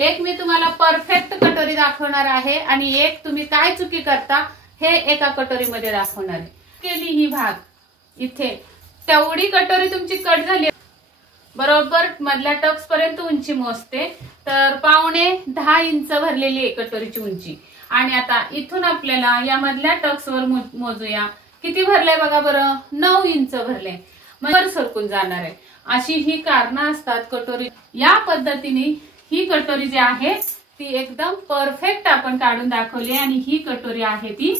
एक मी तुम्हाला परफेक्ट कटोरी दाखवणार आहे आणि एक तुम्ही काय चुकी करता हे एका कटोरीमध्ये दाखवणार आहे। केली ही भाग इथे तेवढी कटोरी तुमची कट झाली बरोबर मधल्या टक्स पर्यंत उंची मोजते तर 5.5 इंच भरलेली आहे कटोरीची उंची। आणि आता इथून आपल्याला या मधल्या टक्स वर मोजूया किती भरलंय बघा बरं 9 इंच भरले वर सरकून जाणार आहे। अशी ही कारणं असतात कटोरी या पद्धतीने ही कटोरी जी आहे ती एकदम परफेक्ट आपण काढून दाखवली आणि ही कटोरी आहे ती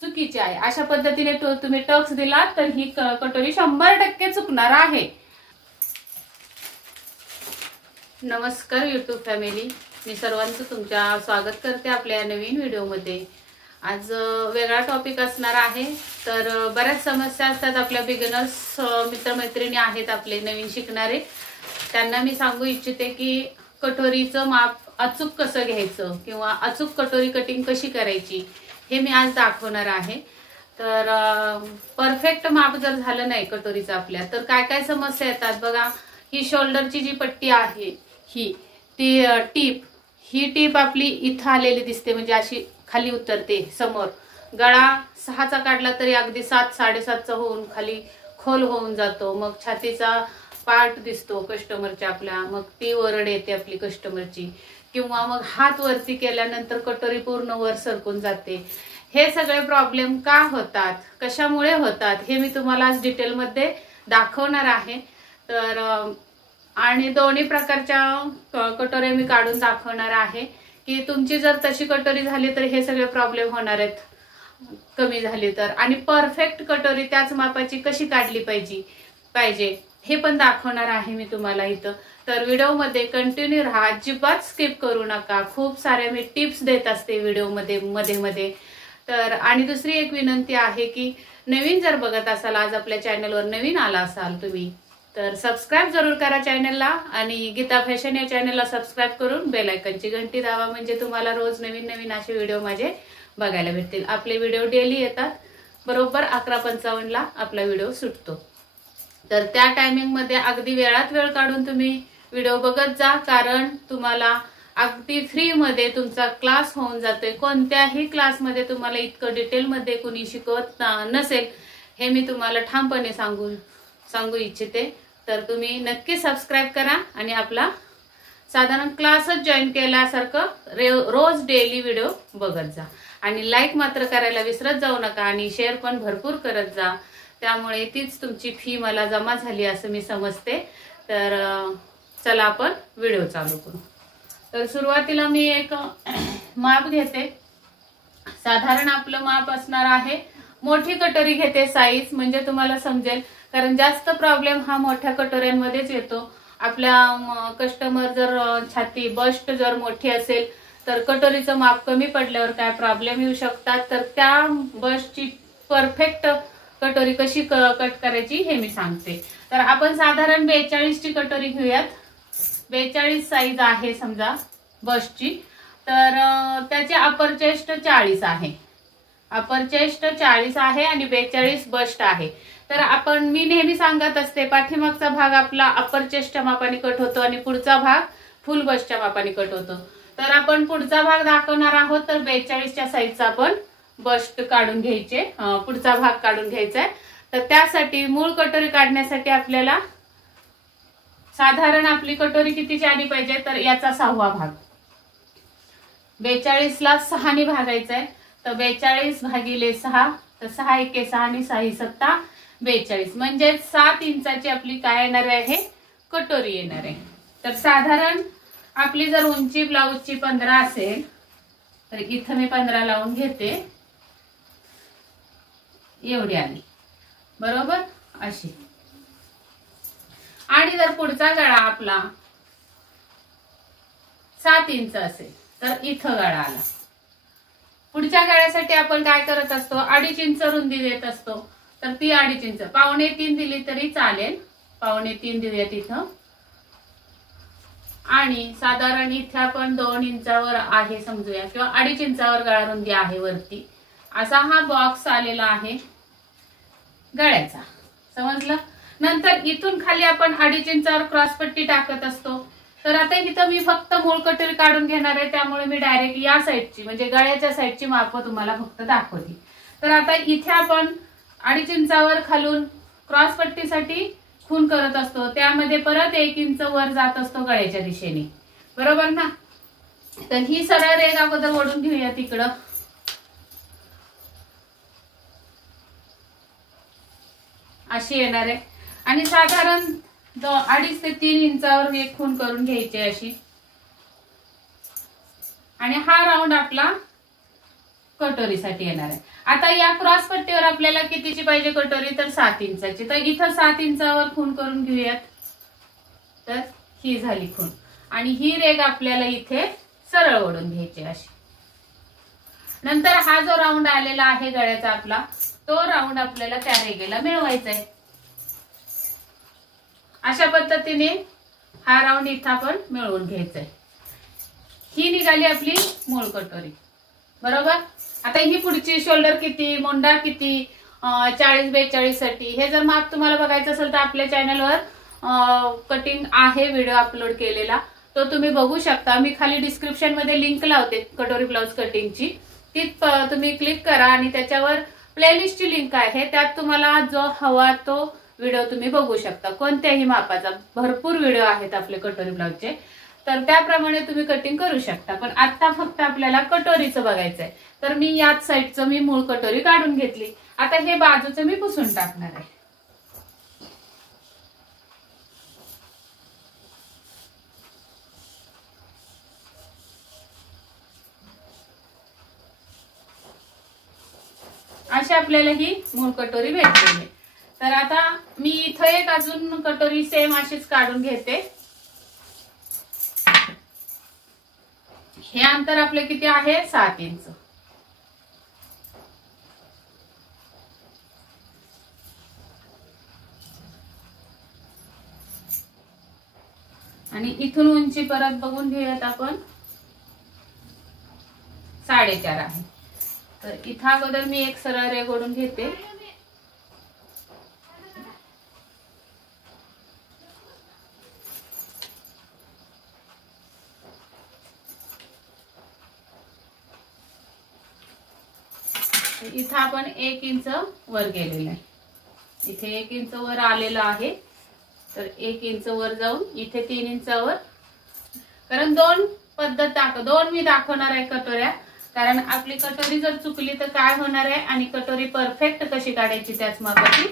चुकीची आहे। अशा पद्धतीने तुम्ही टक्स दिलात तर ही कटोरी 100% चुकणार आहे। नमस्कार YouTube फॅमिली, मी सर्वांचं तुमच्या स्वागत करते आपल्या नवीन व्हिडिओमध्ये। आज वेगळा टॉपिक असणार आहे। तर बऱ्याच समस्या असतात आपल्या बिगिनर्स मित्रमैत्रिणी आहेत आपले नवीन शिकणारे, त्यांना मी सांगू इच्छिते की कटोरीचं माप अचूक कसं घ्यायचं किंवा अचूक कटोरी कटिंग कशी करायची हे मी आज दाखवणार आहे। तर परफेक्ट माप जर झालं नाही कटोरीचं आपल्या तर काय काय समस्या येतात बघा। ही शोल्डरची जी पट्टी आहे ही टीप आपली इथं आलेली दिसते, म्हणजे अशी खाली उतरते समोर। गळा 6चा काढला तरी अगदी 7 7.5चा होऊन खाली खोल होऊन जातो। मग छातीचा पार्ट दिसतो कस्टमरच्या आपल्या, मग ती ओरड येते आपली कस्टमरची। किंवा मग हात वरती केल्यानंतर कटोरी पूर्ण वर सरकून जाते। हे सगळे प्रॉब्लेम का होतात, कशामुळे होतात हे मी तुम्हाला आज डिटेलमध्ये दाखवणार आहे। तर आणि दोन्ही प्रकारच्या कटोऱ्या मी काढून दाखवणार आहे की तुमची जर तशी कटोरी झाली तर हे सगळे प्रॉब्लेम होणार आहेत, कमी झाली तर। आणि परफेक्ट कटोरी त्याच मापाची कशी काढली पाहिजे हे पण दाखवणार आहे मी तुम्हाला इथं। तर व्हिडिओमध्ये कंटिन्यू राहा, अजिबात स्किप करू नका। खूप सारे मी टिप्स देत असते व्हिडिओमध्ये मध्ये। तर आणि दुसरी एक विनंती आहे की नवीन जर बघत असाल, आज आपल्या चॅनलवर नवीन आला असाल तुम्ही, तर सबस्क्राईब जरूर करा चॅनलला आणि गीता फॅशन या चॅनलला सबस्क्राईब करून बेल आयकॉनची घंटी दाबा, म्हणजे तुम्हाला रोज नवीन असे व्हिडिओ माझे बघायला भेटतील। आपले व्हिडिओ डेली येतात, बरोबर 11:55ला आपला व्हिडिओ सुटतो। तर त्या टायमिंग मध्ये अगदी वेळात वेळ काढून तुम्ही व्हिडिओ बघत जा, कारण तुम्हाला अगदी फ्री मध्ये तुमचा क्लास होऊन जातोय। कोणत्याही क्लासमध्ये तुम्हाला इतकं डिटेलमध्ये कुणी शिकवत नसेल हे मी तुम्हाला ठामपणे सांगू इच्छिते। तर तुम्ही नक्की सबस्क्राईब करा आणि आपला साधारण क्लासच जॉईन केल्यासारखं रोज डेली व्हिडिओ बघत जा। आणि लाईक मात्र करायला विसरत जाऊ नका आणि शेअर पण भरपूर करत जा, त्यामुळे तीच तुमची फी मला जमा झाली असं मी समजते। तर चला आपण व्हिडिओ चालू करू। तर सुरुवातीला मी एक माप घेते, साधारण आपलं माप असणार आहे। मोठी कटोरी घेते साईज, म्हणजे तुम्हाला समजेल, कारण जास्त प्रॉब्लेम हा मोठ्या कटोऱ्यांमध्येच येतो। आपल्या कस्टमर जर छाती बस्ट जर मोठी असेल तर कटोरीचं माप कमी पडल्यावर काय प्रॉब्लेम येऊ शकतात। तर त्या बस्टची परफेक्ट कटोरी कशी कट करायची हे मी सांगते। तर आपण साधारण 42ची कटोरी घेऊयात। 42 साईज आहे समजा बस्टची, तर त्याचे अपर चेस्ट 40 आहे, अपर चेस्ट 40 आहे आणि 42 बस्ट आहे। तर मी नेहमी सांगत असते पाठीमागचा भाग आपला अपर चेस्टच्या मापाने कट होतो आणि पुढचा भाग फुल बस्टच्या मापाने कट होतो। तर आपण पुढचा भाग दाखवणार आहोत, तर 42च्या साईजचा आपण बस्ट काढून घ्यायचे, पुढचा भाग काढून घ्यायचा आहे। तर त्यासाठी मूळ कटोरी काढण्यासाठी आपल्याला साधारण आपली कटोरी कितीची आली पाहिजे, तर याचा 6वा भाग 42ला 6ने भागायचा आहे। तर 42 भागिले 6, तर 6 एके 6 आणि 6 7 42, म्हणजे 7 इंचाची आपली काय येणार आहे कटोरी येणार आहे। तर साधारण आपली जर उंची ब्लाऊजची 15 असेल तर इथं मी 15 लावून घेते, एवढी आली बरोबर अशी। आणि जर पुढचा गळा आपला 7 इंच असेल तर इथं गळा आला। पुढच्या गळ्यासाठी आपण काय करत असतो, 2.5 इंच रुंदी देत असतो, तर ती 2.5 इंच 2.25 दिली तरी चालेल, 2.25 देऊयात इथं। आणि साधारण इथे आपण 2 इंचावर आहे समजूया, किंवा 2.5 इंचावर गळा रुंदी आहे वरती, असा हा बॉक्स आलेला आहे गळ्याचा, समजलं। नंतर इथून खाली आपण 2.5 इंचावर क्रॉस पट्टी टाकत असतो, तर आता इथं मी फक्त मूळ कटोरी काढून घेणार आहे, त्यामुळे मी डायरेक्ट या साईडची म्हणजे गळ्याच्या साईडची माप तुम्हाला फक्त दाखवते. तर आता इथे आपण 2.5 इंचावर खालून क्रॉस पट्टीसाठी खून करत असतो, त्यामध्ये परत 1 इंच वर जात असतो गळ्याच्या दिशेने, बरोबर ना. तर ही सरळ रेघ अगोदर ओढून घेऊया तिकडं. अशी येणार आहे आणि साधारण 2.5 ते 3 इंचावर एक खून करून घ्यायची अशी. आणि हा राऊंड आपला कटोरीसाठी येणार आहे. आता या क्रॉस पट्टीवर आपल्याला कितीची पाहिजे कटोरी, तर 7 इंचाची. तर इथं 7 इंचावर खून करून घेऊयात. तर ही झाली खून आणि ही रेघ आपल्याला इथे सरळ ओढून घ्यायची अशी. नंतर हा जो राऊंड आलेला आहे गळ्याचा आपला, तो राऊंड आपल्याला त्या रेघेला मिळवायचा आहे. अशा पद्धतीने हा राऊंड इथं आपण मिळवून घ्यायचा आहे. ही निघाली आपली मूळ कटोरी, बरोबर. आता ही पुढची शोल्डर किती, मोंडा किती, 40-42 साठी हे जर माप तुम्हाला बघायचं असेल तर आपल्या चॅनलवर कटिंग आहे, व्हिडिओ अपलोड केलेला, तो तुम्ही बघू शकता. मी खाली डिस्क्रिप्शन मध्ये लिंक लावते कटोरी ब्लाउज कटिंगची, ती तुम्ही क्लिक करा आणि त्याच्यावर प्लेलिस्टची लिंक आहे, त्यात तुम्हाला जो हवा तो व्हिडिओ तुम्ही बघू शकता. कोणत्याही मापाचा भरपूर व्हिडिओ आहेत आपले कटोरी ब्लाउजचे, तर त्याप्रमाणे तुम्ही कटिंग करू शकता. पण आता फक्त आपल्याला कटोरीचं बघायचंय, तर मी याच साईडचं मी मूळ कटोरी काढून घेतली. आता हे बाजूचं मी पुसून टाकणार आहे. अशी आपल्याला ही मूळ कटोरी भेटलेली आहे. तर आता मी इथं एक अजून कटोरी सेम अशीच काढून घेते. हे अंतर आपले किती आहे, 7 इंच. आणि इथून उंची परत बघून घेऊयात आपण, 4.5 आहे. तर इथं अगोदर मी एक सरळ रेघ ओढून घेते. इथं आपण 1 इंच वर गेलेलं आहे. इथे 1 इंच वर आलेलं आहे, तर 1 इंच वर जाऊन इथे 3 इंचावर, कारण दोन मी दाखवणार आहे कटोऱ्या, कारण आपली कटोरी जर चुकली तर काय होणार आहे आणि कटोरी परफेक्ट कशी काढायची त्याच मापाची,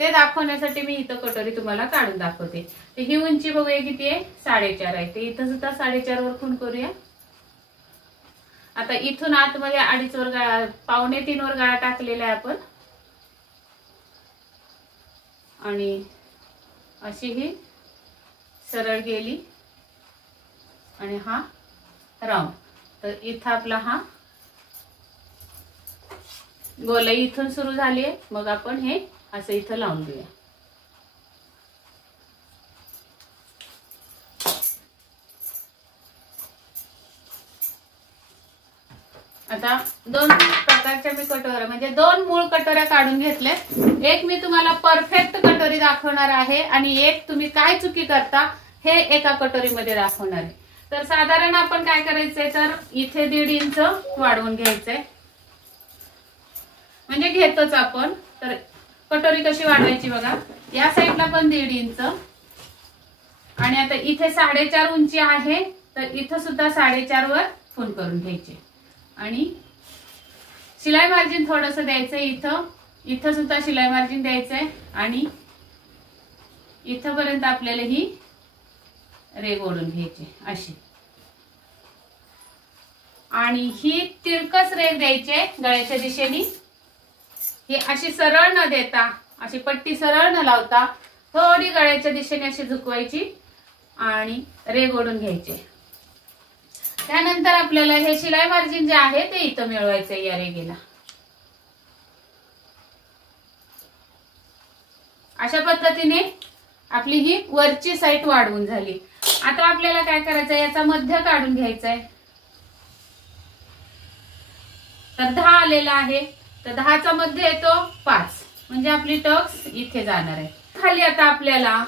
ते दाखवण्यासाठी मी इथं कटोरी तुम्हाला काढून दाखवते. तर ही उंची बघूया किती आहे, 4.5 आहे. ते इथं सुद्धा 4.5 वर खूण करूया. आता इथून आतमध्ये 2.5 वर 2.25 वर गाळा टाकलेला आहे आपण, आणि अशी ही सरळ गेली आणि हा राऊंड. तर इथं आपला हा गोलाई इथून सुरू झाली आहे, मग आपण हे असं इथं लावून देऊया. आता 2 प्रकारच्या मी कटोऱ्या म्हणजे 2 मूळ कटोऱ्या काढून घेतले. एक मी तुम्हाला परफेक्ट कटोरी दाखवणार आहे आणि एक तुम्ही काय चुकी करता हे एका कटोरीमध्ये दाखवणार आहे. तर साधारण आपण काय करायचंय, तर इथे 1.5 इंच वाढवून घ्यायचंय, म्हणजे घेतोच आपण. तर कटोरी कशी वाढवायची बघा, या साईडला पण 1.5 इंच, आणि आता इथे 4.5 उंची आहे, तर इथं सुद्धा 4.5 वर खूण करून घ्यायची. आणि शिलाई मार्जिन थोडस द्यायचंय, इथं सुद्धा शिलाई मार्जिन द्यायचंय, आणि इथपर्यंत आपल्याला ही रेघ ओढून घ्यायची अशी. आणि ही तिरकस रेघ द्यायची गळ्याच्या दिशेने. ही अशी सरळ न देता, अशी पट्टी सरळ न लावता थोडी गळ्याच्या दिशेने अशी झुकवायची आणि रेघ ओढून घ्यायची. त्यानंतर आपल्याला हे शिलाई मार्जिन जे आहे ते इथं मिळवायचंय या रेघेला. अशा पद्धतीने आपली ही वरची साईड वाढवून झाली. आता आपल्याला काय करायचंय, याचा मध्य काढून घ्यायचाय. तर 10 आलेला आहे, तर 10चा मध्य येतो 5, म्हणजे आपली टक्स इथे जाणार आहे. खाली आता आपल्याला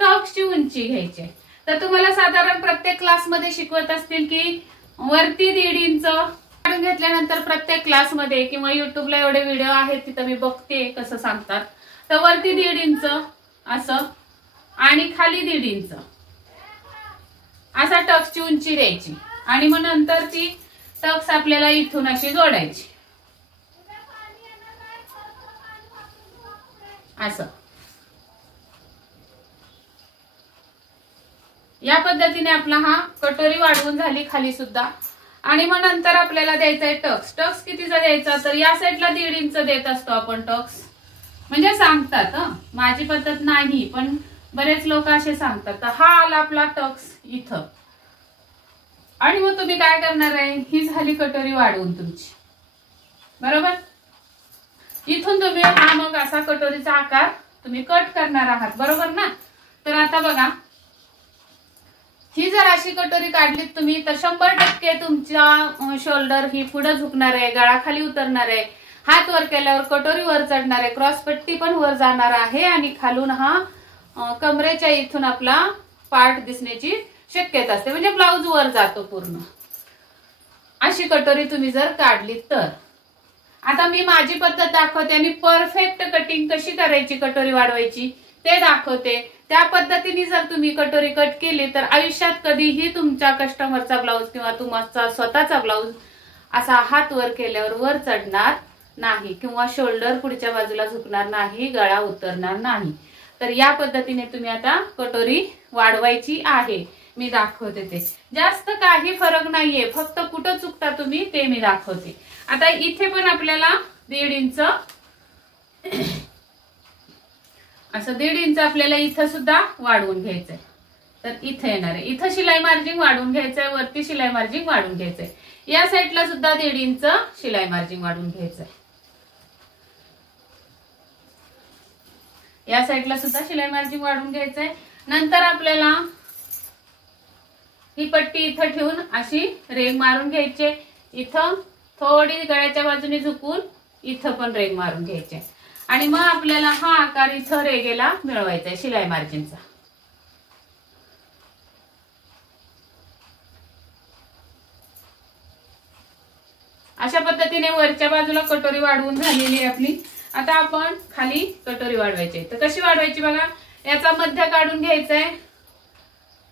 टक्सची उंची घ्यायची आहे. तर तुम्हाला साधारण प्रत्येक क्लासमध्ये शिकवत असतील की वरती 1.5 इंच काढून घेतल्यानंतर प्रत्येक क्लासमध्ये किंवा युट्यूबला एवढे व्हिडिओ आहेत तिथं मी बघते कसं सांगतात. तर वरती 1.5 इंच असं आणि खाली 1.5 इंच असा टक्सची उंची द्यायची आणि मग नंतर ती टक्स आपल्याला इथून अशी जोडायची असं. या पद्धतीने आपला हा कटोरी वाढवून झाली खाली सुद्धा. आणि मग नंतर आपल्याला द्यायचा आहे टक्स. टक्स कितीचा द्यायचा तर या साईडला 1.5 इंच देत असतो आपण टक्स. म्हणजे सांगतात, माझी पद्धत नाही पण बरेच लोक असे सांगतात. तर हा आला आपला टक्स इथं. आणि मग तुम्ही काय करणार आहे, ही झाली कटोरी वाढवून तुमची, बरोबर. इथून तुम्ही हा मग असा कटोरीचा आकार तुम्ही कट करणार आहात, बरोबर ना. तर आता बघा, ही जर अशी कटोरी काढलीत तुम्ही तर 100% तुमच्या शोल्डर ही पुढे झुकणार आहे, गळा खाली उतरणार आहे, हात वर केल्यावर कटोरी वर चढणार आहे, क्रॉस पट्टी पण वर जाणार आहे आणि खालून हा कमरेच्या इथून आपला पार्ट दिसण्याची शक्यता असते. म्हणजे ब्लाऊज वर जातो पूर्ण. अशी कटोरी तुम्ही जर काढली तर. आता मी माझी पद्धत दाखवते आणि परफेक्ट कटिंग कशी करायची कटोरी वाढवायची ते दाखवते. त्या पद्धतीने जर तुम्ही कटोरी कट केली तर आयुष्यात कधीही तुमच्या कस्टमरचा ब्लाऊज किंवा तुमचा स्वतःचा ब्लाऊज असा हात वर केल्यावर वर चढणार नाही किंवा शोल्डर पुढच्या बाजूला झुकणार नाही, गळा उतरणार नाही. तर या पद्धतीने तुम्ही आता कटोरी वाढवायची आहे. मी दाखवते ते. जास्त काही फरक नाहीये, फक्त कुठं चुकता तुम्ही ते मी दाखवते. आता इथे पण आपल्याला 1.5 इंच असं 1.5 इंच आपल्याला इथं सुद्धा वाढवून घ्यायचंय. तर इथे येणार आहे, इथं शिलाई मार्जिन वाढवून घ्यायचंय, वरती शिलाई मार्जिन वाढवून घ्यायचंय. या साईडला सुद्धा 1.5 इंच शिलाई मार्जिन वाढवून घ्यायचंय. या साईडला सुद्धा शिलाई मार्जिन वाढवून घ्यायचंय. नंतर आपल्याला ही पट्टी इथं ठेवून अशी रेघ मारून घ्यायची. इथं थोडी गळ्याच्या बाजूने झुकून इथं पण रेघ मारून घ्यायचे आणि मग आपल्याला हा आकार इथं रेघेला मिळवायचा आहे शिलाई मार्जिनचा. अशा पद्धतीने वरच्या बाजूला कटोरी वाढवून झालेली आहे आपली. आता आपण खाली कटोरी वाढवायची. तर कशी वाढवायची बघा, याचा मध्य काढून घ्यायचा आहे.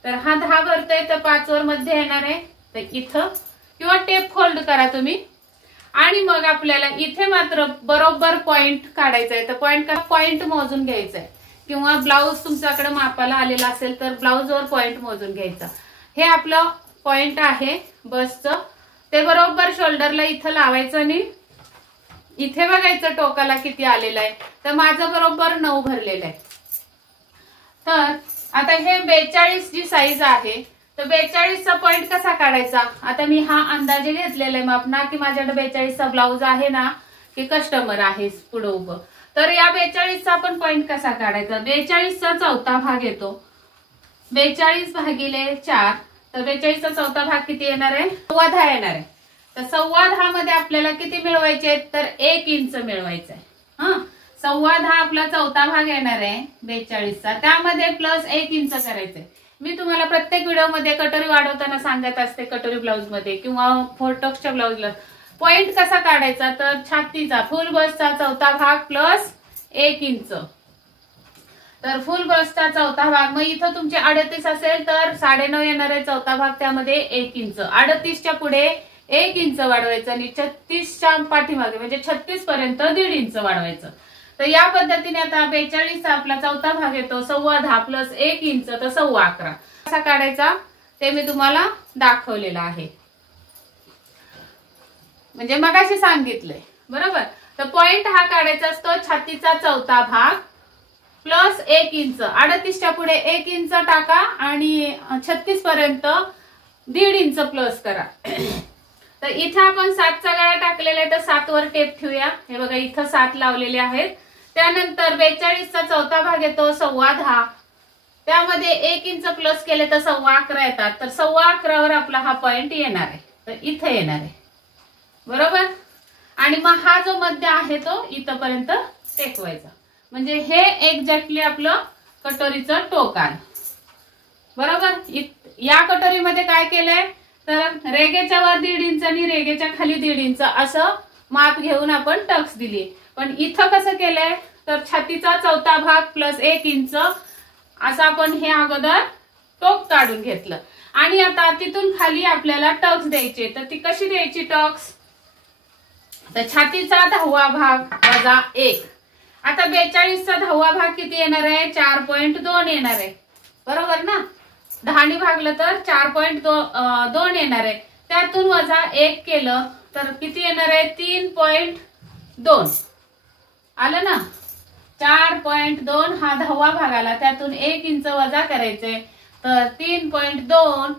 तर हा 10 भरतोय तर 5 वर मध्य येणार आहे. तर इथं किंवा टेप फोल्ड करा तुम्ही आणि मग आपल्याला इथे मात्र बरोबर पॉइंट काढायचा आहे. तर पॉइंट मोजून घ्यायचा आहे किंवा ब्लाऊज तुमच्याकडे मापाला आलेला असेल तर ब्लाऊजवर पॉइंट मोजून घ्यायचा. हे आपलं पॉइंट आहे बसचं. ते बरोबर शोल्डरला इथं लावायचं आणि इथे बघायचं टोकाला किती आलेलं आहे. तर माझं बरोबर 9 भरलेलं आहे. तर आता हे 42 जी साईज आहे तर 42चा पॉइंट कसा काढायचा. आता मी हा अंदाजे घेतलेला आहे माप ना, की माझ्याकडे 42चा ब्लाऊज आहे ना की कस्टमर आहे पुढे उभं. तर या 42चा आपण पॉइंट कसा काढायचा. 42चा चौथा भाग येतो. 42 भागिले 4. तर 42चा चौथा भाग किती येणार आहे, 10.25 येणार आहे. तर 10.25 मध्ये आपल्याला किती मिळवायचे तर 1 इंच मिळवायचं आहे. 10.25 आपला चौथा भाग येणार आहे 42चा. त्यामध्ये प्लस 1 इंच करायचंय. मी तुम्हाला प्रत्येक व्हिडिओमध्ये कटोरी वाढवताना सांगत असते कटोरी ब्लाऊज मध्ये किंवा फोरटॉक्सच्या ब्लाऊजला पॉइंट कसा काढायचा. तर छातीचा फुल बसचा चौथा भाग प्लस 1 इंच. तर फुल बसचा चौथा भाग, मग इथं तुमचे 38 असेल तर 9.5 येणार आहे चौथा भाग, त्यामध्ये 1 इंच. 38च्या पुढे 1 इंच वाढवायचं आणि 36च्या पाठीमागे म्हणजे 36 पर्यंत 1.5 इंच वाढवायचं. तर या पद्धतीने आता 42चा आपला चौथा भाग येतो 10.25 प्लस 1 इंच तर 11.25. कसा काढायचा ते मी तुम्हाला दाखवलेलं आहे, म्हणजे मगाशी सांगितलंय, बरोबर. तर पॉइंट हा काढायचा असतो छातीचा चौथा भाग प्लस 1 इंच. 38च्या पुढे 1 इंच टाका आणि 36 पर्यंत 1.5 इंच प्लस करा. तर इथं आपण 7चा गळा टाकलेला आहे तर 7 वर टेप ठेवूया. हे बघा इथं 7 लावलेले आहेत. त्यानंतर 42चा चौथा भाग येतो 10.25. त्यामध्ये 1 इंच प्लस केले तर 11.25 येतात. तर 11.25 वर आपला हा पॉइंट येणार आहे. तर इथे येणार आहे, बरोबर. आणि मग हा जो मध्य आहे तो इथपर्यंत टेकवायचा. म्हणजे हे एक्झॅक्टली आपलं कटोरीचं टोक आलं. बरोबर. या कटोरीमध्ये काय केलंय तर रेगेच्या वर 1.5 इंच आणि रेगेच्या खाली 1.5 इंच असं माप घेऊन आपण टक्स दिली. पण इथं कसं केलंय तर छातीचा चौथा भाग प्लस 1 इंच असं आपण हे अगोदर टोक काढून घेतलं. आणि आता तिथून खाली आपल्याला टक्स द्यायचे. तर ती कशी द्यायची टक्स तर छातीचा 10वा भाग वजा 1. आता 42चा 10वा भाग किती येणार आहे 4.2 येणार आहे. बरोबर ना. 10 भागलं तर 4.2 येणार आहे. त्यातून वजा 1 केलं तर किती येणार आहे 3.2 आलं ना. 4.2 हा 10वा भाग आला. त्यातून 1 इंच वजा करायचंय तर 3.2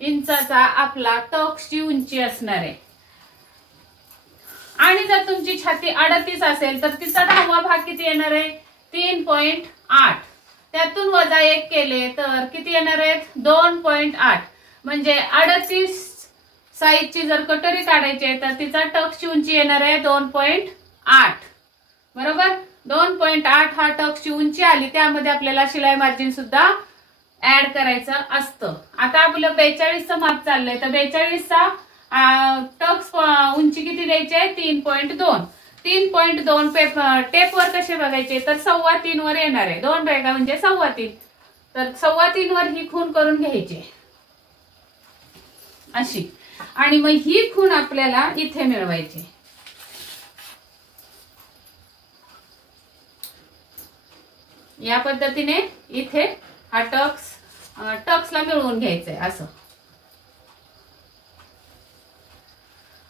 इंचाचा आपला टक्सची उंची असणार आहे. आणि जर तुमची छाती 38 असेल तर तिचा 10वा भाग किती येणार आहे 3.8. त्यातून वजा 1 केले तर किती येणार आहेत 2.8. म्हणजे 38 साईजची जर कटोरी काढायची आहे तर तिचा टक्सची उंची येणार आहे 2.8. बरोबर. 2.8 हा टक्सची उंची आली. त्यामध्ये आपल्याला शिलाई मार्जिन सुद्धा ऍड करायचं असतं. आता आपलं 42चं माप चाललंय तर 42चा टक्स उंची किती द्यायची आहे 3.2. 3.2 टेपवर कसे बघायचे तर 3.25 वर येणार आहे. 2 रेगा म्हणजे 3.25. तर 3.25 वर ही खूण करून घ्यायची अशी. आणि मग ही खूण आपल्याला इथे मिळवायची. या पद्धतीने इथे हा टक्सला मिळवून घ्यायचंय असं.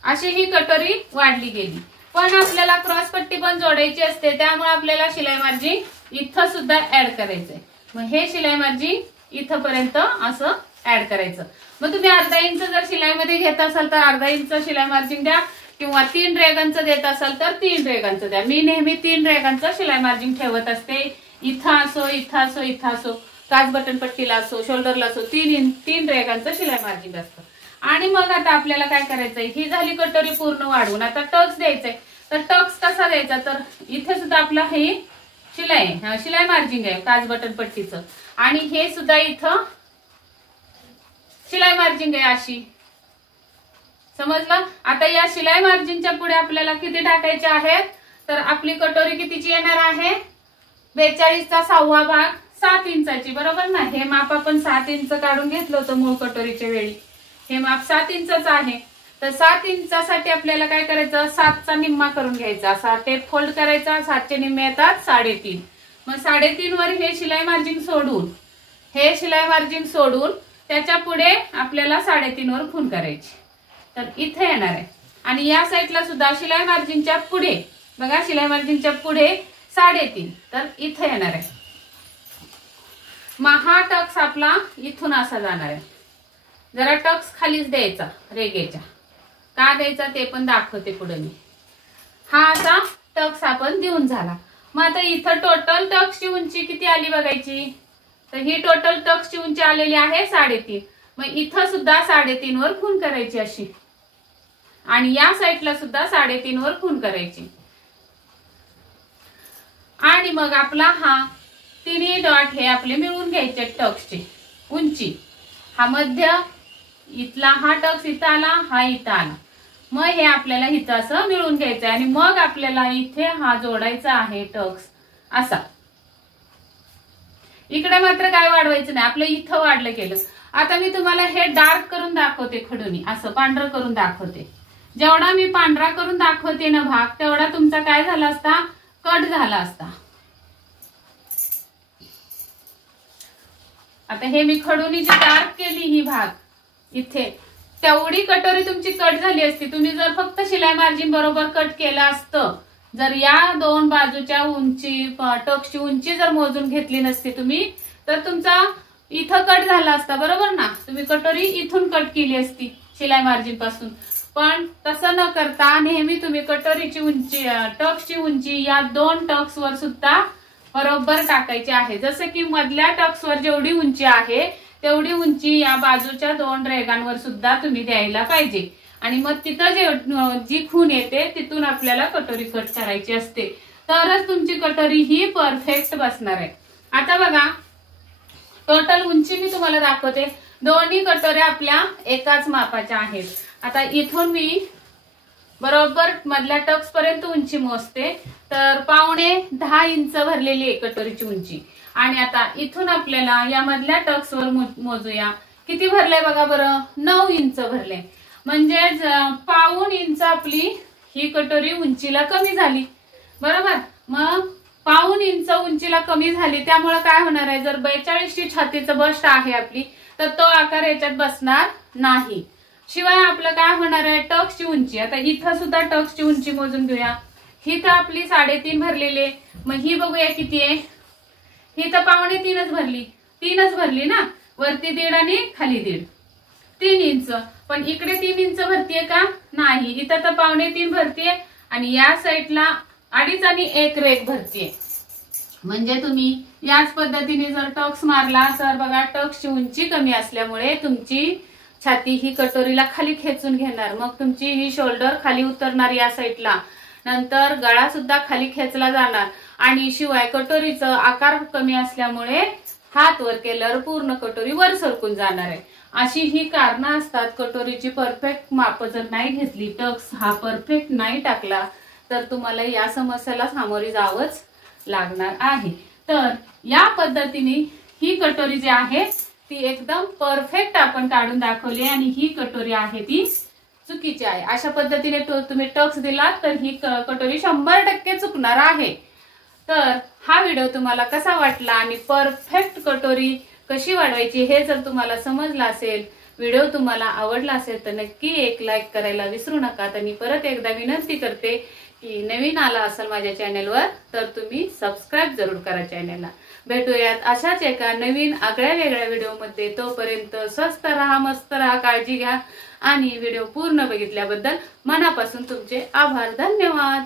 अशी ही कटोरी वाढली गेली. पण आपल्याला क्रॉस पट्टी पण जोडायची असते. त्यामुळे आपल्याला शिलाई मार्जिन इथं सुद्धा ऍड करायचंय. मग हे शिलाई मार्जिन इथपर्यंत असं ऍड करायचं. मग तुम्ही अर्धा इंच जर शिलाईमध्ये घेत असाल तर अर्धा इंच शिलाई मार्जिन द्या किंवा 3 रेगांचं देत असाल तर 3 रेगांचं द्या. मी नेहमी 3 रेगांचं शिलाई मार्जिन ठेवत असते. इथं असो इथं असो इथं असो काच बटन पट्टीला असो शोल्डरला असो 3 रेगांचं शिलाई मार्जिन असतं. आणि मग आता आपल्याला काय करायचंय ही झाली कटोरी पूर्ण वाढवून. आता टक्स द्यायचंय. तर टक्स कसा द्यायचा तर इथे सुद्धा आपला हे शिलाई मार्जिन आहे काच बटन पट्टीचं. आणि हे सुद्धा इथं शिलाई मार्जिन आहे अशी. समजलं. आता या शिलाई मार्जिनच्या पुढे आपल्याला किती टाकायचे आहेत तर आपली कटोरी कितीची येणार आहे 42चा 6वा भाग 7 इंचाची. बरोबर ना. हे माप आपण 7 इंच काढून घेतलं होतं मूळ कटोरीच्या वेळी. हे माप 7 इंचच आहे. तर 7 इंचासाठी आपल्याला काय करायचं 7चा निम्मा करून घ्यायचा. असा टेप फोल्ड करायचा. 7चे निम्मे येतात 3.5. मग 3.5 वर हे शिलाई मार्जिन सोडून त्याच्या पुढे आपल्याला 3.5 वर खूण करायची. तर इथे येणार आहे. आणि या साईडला सुद्धा शिलाई मार्जिनच्या पुढे बघा शिलाई मार्जिनच्या पुढे 3.5 तर इथे येणार आहे. मग हा टक्स आपला इथून असा जाणार आहे. जरा टक्स खालीच द्यायचा रेगेच्या. का द्यायचा ते पण दाखवते पुढे मी. हा असा टक्स आपण देऊन झाला. मग आता इथं टोटल टक्सची उंची किती आली बघायची. तर ही टोटल टक्सची उंची आलेली आहे 3.5. मग इथं सुद्धा 3.5 वर खूण करायची अशी. आणि या साईडला सुद्धा 3.5 वर खूण करायची. आणि मग आपला हा तिन्ही डॉट हे आपले मिळवून घ्यायचे टक्सची उंची. हा मध्य इथला हा टक्स इथं आला हा इथं आला. मग हे आपल्याला इथं असं मिळवून घ्यायचं आणि मग आपल्याला इथे हा जोडायचा आहे टक्स असा. इकडे मात्र काय वाढवायचं नाही. आपलं इथं वाढलं गेलं. आता मी तुम्हाला हे डार्क करून दाखवते खडूनी असं पांढरं करून दाखवते. जेवढा मी पांढरा करून दाखवते ना भाग तेवढा तुमचा काय झाला असता कट झाला असता. आता हे मी खडूनी जी डार्क केली ही भाग इथे तेवढी कटोरी तुमची कट झाली असती. तुम्ही जर फक्त शिलाई मार्जिन बरोबर कट केलं असतं जर या 2 बाजूच्या उंची टक्सची उंची जर मोजून घेतली नसती तुम्ही तर तुमचा इथं कट झाला असता. बरोबर ना. तुम्ही कटोरी इथून कट केली असती शिलाई मार्जिन पासून. पण तसं न करता नेहमी तुम्ही कटोरीची उंची टक्सची उंची या 2 टक्सवर सुद्धा बरोबर टाकायची आहे. जसं की मधल्या टक्सवर जेवढी उंची आहे तेवढी उंची या बाजूच्या 2 रेगांवर सुद्धा तुम्ही द्यायला पाहिजे. आणि मग तिथं जी खूण येते तिथून आपल्याला कटोरी कट करायची असते. तरच तुमची कटोरी ही परफेक्ट बसणार आहे. आता बघा टोटल उंची मी तुम्हाला दाखवते। दोन्ही कटोऱ्या आपल्या एकाच मापाच्या आहेत। आता इथून मी बरोबर मधल्या टक्स पर्यंत उंची मोजते, तर 9.5 इंच भरलेली आहे कटोरीची उंची। आणि आता इथून आपल्याला या मधल्या टक्स वर मोजूया, किती भरले बघा बरं, 9 इंच भरले। म्हणजे 1.5 इंच आपली ही कटोरी उंचीला कमी झाली, बरोबर। मग 1.5 इंच उंचीला कमी झाली, त्यामुळे काय होणार आहे, जर 42 ची छातीचं बस्ट आहे आपली, तर तो आकार याच्यात बसणार नाही। शिवाय आपलं काय होणार आहे, टक्सची उंची, आता इथं सुद्धा टक्सची उंची मोजून घेऊया। ही तर आपली 3.5 भरलेली आहे, मग ही बघूया किती आहे, ही तर 2.5 भरली, 3च भरली ना, वरती 1.5 आणि खाली 1.5, 3 इंच। पण इकडे 3 इंच भरतीये का, नाही, इथं तर 2.5 भरतीये आणि या साईडला 2.5 आणि 1 रेघ भरतीये। म्हणजे तुम्ही याच पद्धतीने जर टक्स मारला तर बघा, टक्सची उंची कमी असल्यामुळे तुमची छाती ही कटोरीला खाली खेचून घेणार, मग तुमची ही शोल्डर खाली उतरणार या साईडला, नंतर गळा सुद्धा खाली खेचला जाणार। आणि शिवाय कटोरीचा आकार कमी असल्यामुळे हात वर केल्यावर पूर्ण कटोरी वर सरकून जाणार आहे। अशी ही कारणं असतात। कटोरीची परफेक्ट माप जर नाही घेतली, टक्स हा परफेक्ट नाही टाकला, तर तुम्हाला या समस्याला सामोरे जावंच लागणार आहे। तर या पद्धतीने ही कटोरी जी आहे ती एकदम परफेक्ट आपण काढून दाखवली आणि ही कटोरी आहे ती चुकीची आहे। अशा पद्धतीने तुम्ही टक्स दिला तर ही कटोरी 100% चुकणार आहे। तर हा व्हिडिओ तुम्हाला कसा वाटला आणि परफेक्ट कटोरी कशी वाढवायची हे जर तुम्हाला समजलं असेल, व्हिडिओ तुम्हाला आवडला असेल, तर नक्की एक लाईक करायला विसरू नका। आणि परत एकदा विनंती करते की नवीन आला असाल माझ्या चॅनलवर तर तुम्ही सबस्क्राईब जरूर करा चॅनलला। भेटूयात अशाच एका नवीन आगळ्या वेगळ्या व्हिडिओमध्ये। तोपर्यंत स्वस्त राहा, मस्त राहा, काळजी घ्या आणि व्हिडिओ पूर्ण बघितल्याबद्दल मनापासून तुमचे आभार, धन्यवाद।